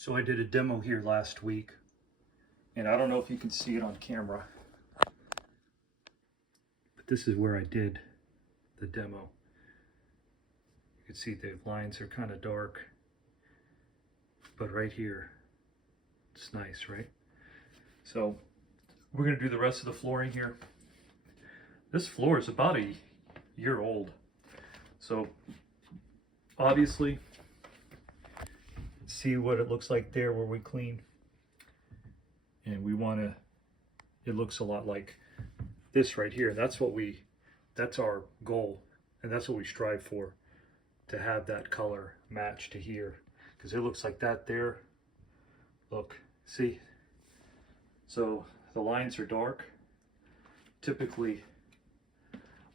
So I did a demo here last week, and I don't know if you can see it on camera, but this is where I did the demo. You can see the lines are kind of dark, but right here, it's nice, right? So we're gonna do the rest of the flooring here. This floor is about a year old. So obviously, see what it looks like there where we clean. And we wanna, it looks a lot like this right here. That's our goal. And that's what we strive for, to have that color match to here. Because it looks like that there. Look, see? So the lines are dark. Typically,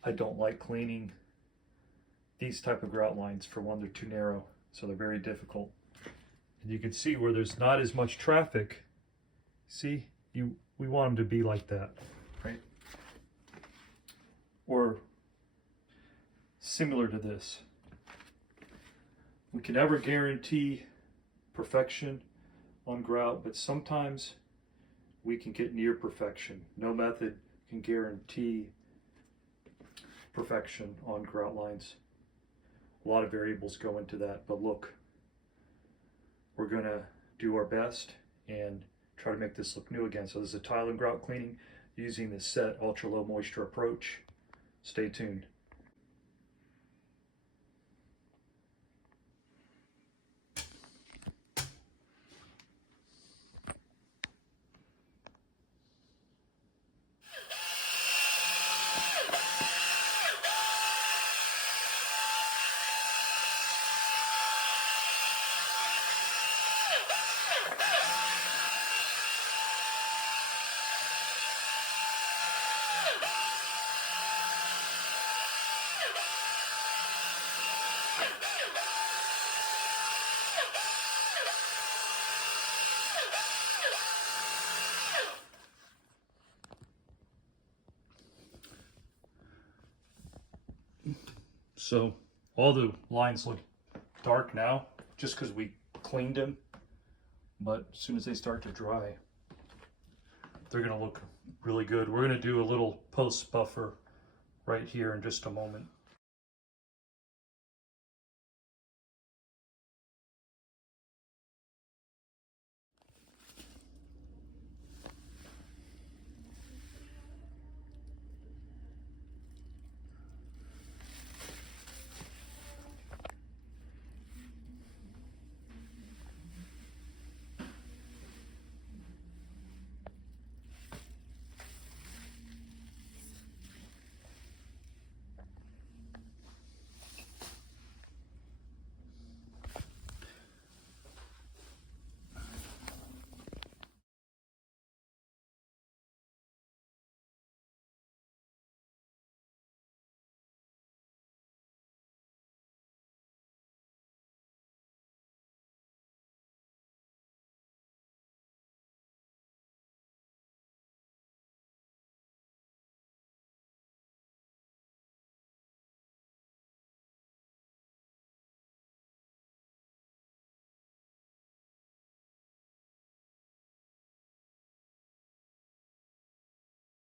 I don't like cleaning these type of grout lines. For one, they're too narrow, so they're very difficult. And you can see where there's not as much traffic. See, we want them to be like that, right? Or similar to this. We can never guarantee perfection on grout, but sometimes we can get near perfection. No method can guarantee perfection on grout lines. A lot of variables go into that, but look, we're gonna do our best and try to make this look new again. So this is a tile and grout cleaning using the SETT ultra low moisture approach. Stay tuned. So all the lines look dark now just because we cleaned them, but as soon as they start to dry, they're gonna look really good. We're gonna do a little post buffer right here in just a moment.